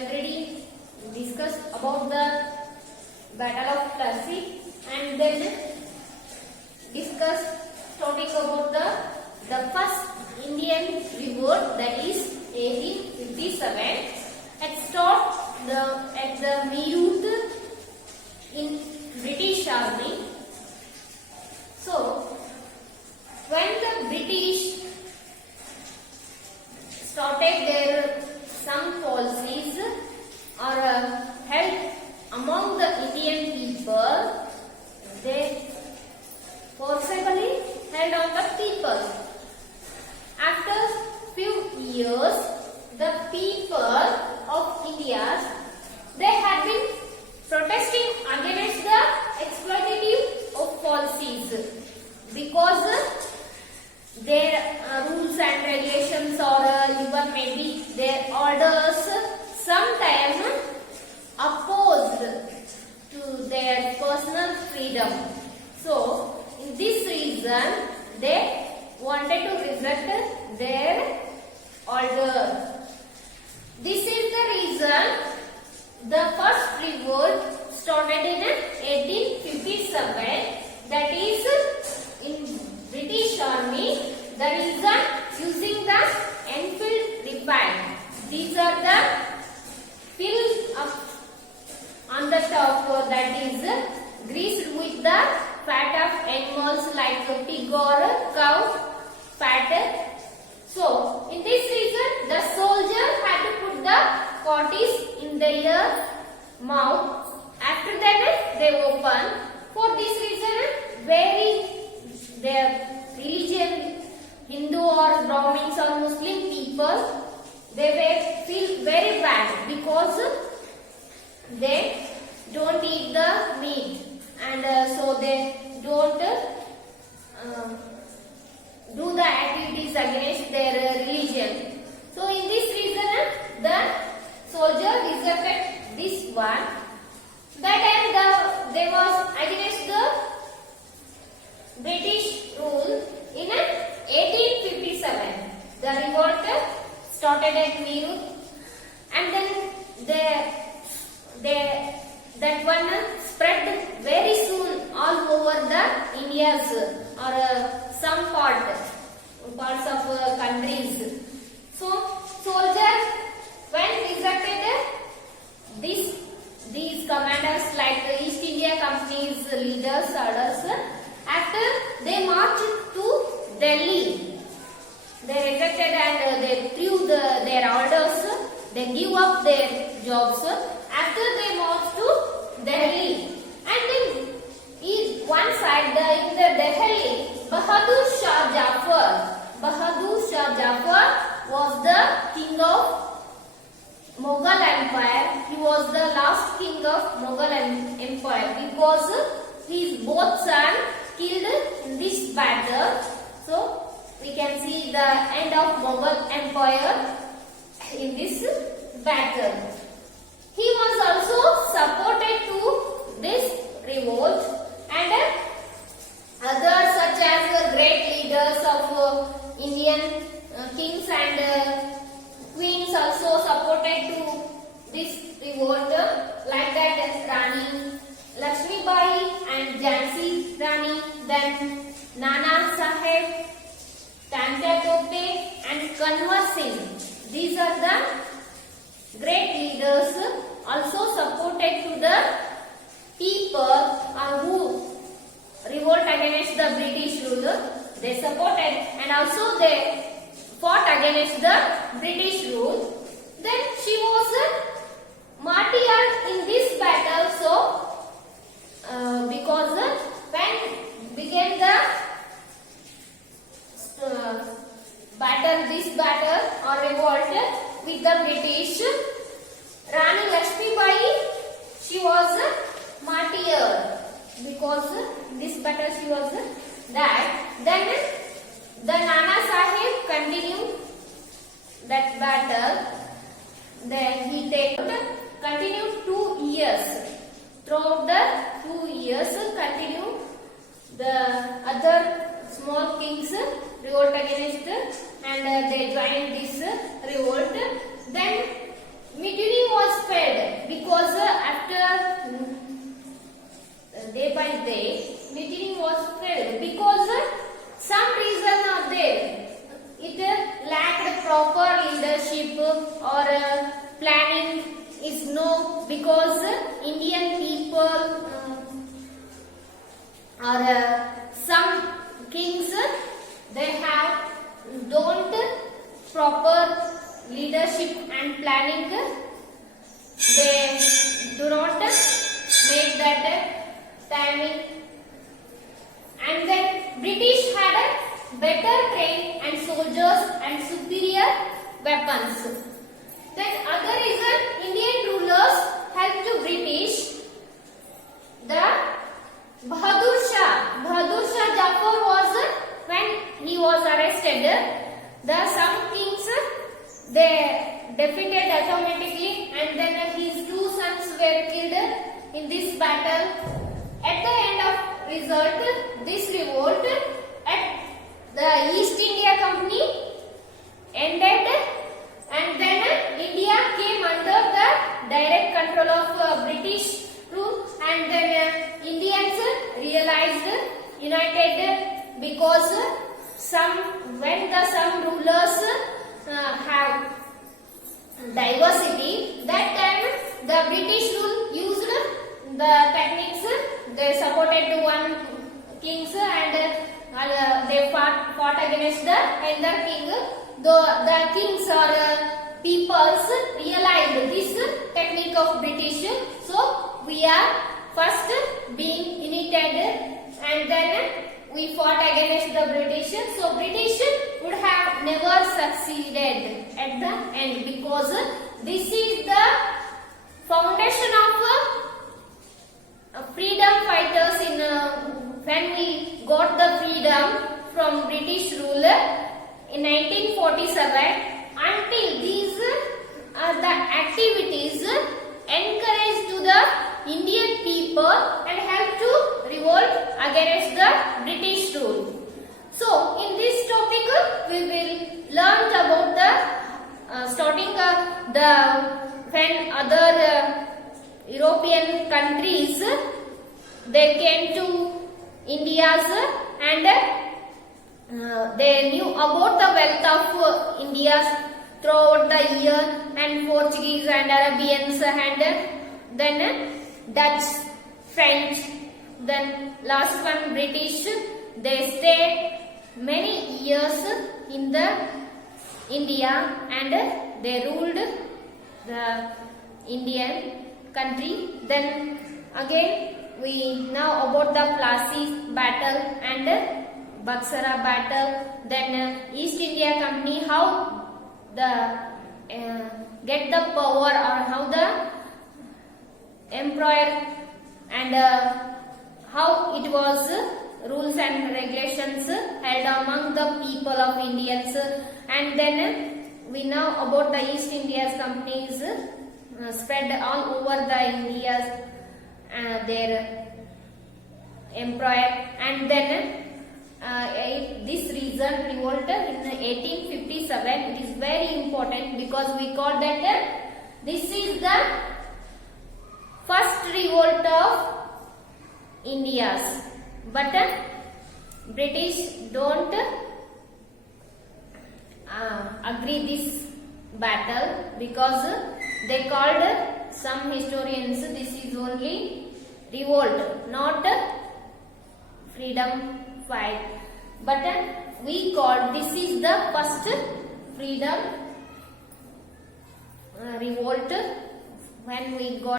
already discussed about the Battle of Plassey and then discussed topic about the first Indian revolt, that is 1857. At the Meerut in British Army. So when the British started their some policies or held among the Indian people, they forcibly held on the people. After few years, the people of India, they had been protesting against the exploitative of policies because their rules and regulations or even maybe their orders sometimes opposed to their personal freedom. So, in this reason, they wanted to reject their order. This is the reason the first revolt started in 1857, that is in British Army. The reason, using the Enfield rifle. These are the filled up on the top, that is greased with the fat of animals like a pig or a cow fat. So, in this reason, the soldier had to put the cottage in their mouth. After that, they open. For this reason, their religion, Hindu or Brahmins or Muslim people, they will feel very bad because they don't eat the meat, and so they don't do the activities against their religion. So in this reason, the soldier rejected this one. That time they was against the British rule in 1857. The revolt started at Meerut, and then that one spread very soon all over the India's or some parts of countries. So soldiers, when rejected these commanders like the East India Company's leaders orders, after they marched to Delhi, they rejected and they threw their orders. They give up their jobs. After they marched to Delhi, and then one side in the Delhi, Bahadur Shah Jafar was the king of Mughal Empire. He was the last king of Mughal Empire because his both sons killed in this battle. So we can see the end of Mughal Empire in this battle. He was also supported to this revolt, and others such as the great leaders of Indian kings and queens also supported to this revolt, like that Rani Lakshmi Bai and Jhansi Rani, then Nana Saheb, Tanja Tope and Kanwar Singh. These are the great leaders also supported to the people who revolt against the British rule. They supported and also they fought against the British rule. Then she was martyred in this battle. So because when began the this battle or revolt with the British, Rani Lakshmi Bai, she was martyred because this battle she was died. Then the Nana Sahib continued that battle. Then he continued 2 years. Throughout the 2 years, continued the other small kings revolt against and they joined this revolt. Then Miduni was leadership or planning is no, because Indian people or some kings, they have don't proper leadership and planning. They do not make that timing. And then British had a better trained and soldiers and superior weapons. Then other reason, Indian rulers helped to British. The Bahadur Shah Jafar was, when he was arrested, some kings, they defeated automatically, and then his two sons were killed in this battle. At the end of result, this revolt at the East India Company ended, and then India came under the direct control of British rule, and then Indians realized, united, because when some rulers have diversity, that time the British rule used the techniques. They supported one kings and they fought against the other king. The kings or peoples realized this technique of British. So we are first being united, and then we fought against the British. So British would have never succeeded at the end, because this is the foundation of freedom fighters in when we got the freedom from British rule in 1947. Until these the activities encouraged to the Indian people and helped to revolt against the British rule. So in this topic we will learn about the starting when other European countries they came to India's, and they knew about the wealth of India's throughout the year, and Portuguese and Arabians, and then Dutch, French, then last one British. They stayed many years in the India, and they ruled the Indian country. Then again we know about the Plassey battle and Buxara battle. Then East India Company, how the get the power, or how the emperor, and how it was rules and regulations held among the people of Indians. And then we know about the East India Companies spread all over the India's their empire. And then this reason revolt in 1857, it is very important, because we call that this is the first revolt of India's. But British don't agree this battle, because they called, some historians, this is only revolt, not freedom fight. But we call this is the first freedom revolt when we got